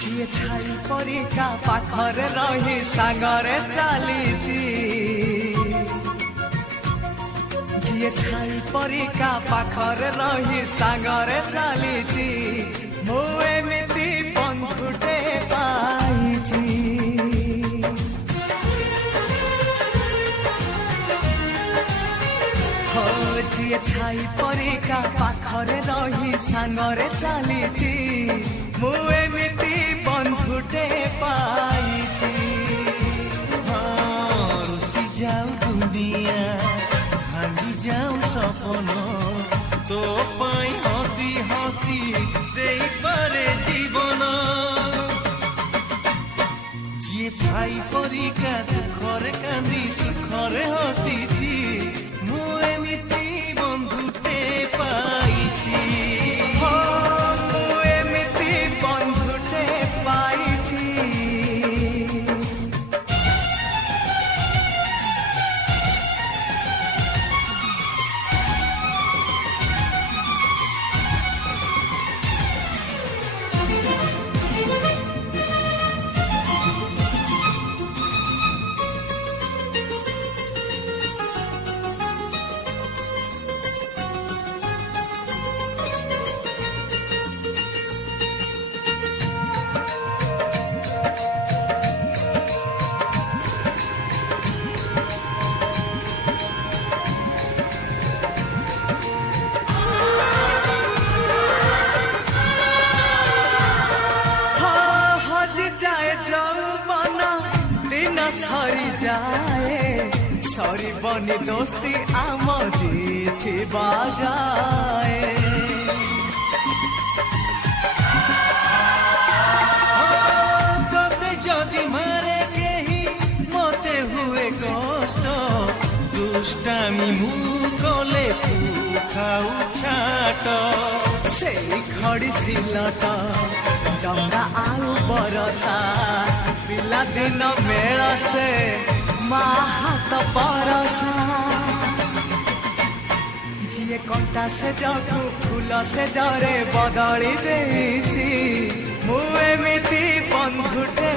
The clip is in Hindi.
जी छाई परिका पाखरे रही सांगरे चलीची जी छाई परिका पाखरे रही सांगरे चलीची मु एमिति बंधुटे पाइची हो जी छाई परिका पाखरे रही सांगरे चलीची मु एमिति बंधुटे पाइची रुसी जाऊ दुनिया भांगी जाऊ सपन तो पाई हसी हसी देई पारे जीवन जी भाई परिका दुखरे कांदी सुखरे हसीची मु एमिति बंधुटे पाइची सरी जाए सरी बनी दोस्ती आम जीती बाजाए तबे जदि मारे केही मते हुए कष्ट दुष्टामी मु कले खाऊ छाट से खड़ी सिलट डंगा आउ बरसा पिला दिन मेल से माँ हाथ परसा जी कंटा से जगू फूल से जरे बदली देछि मु एमिति बंधुटे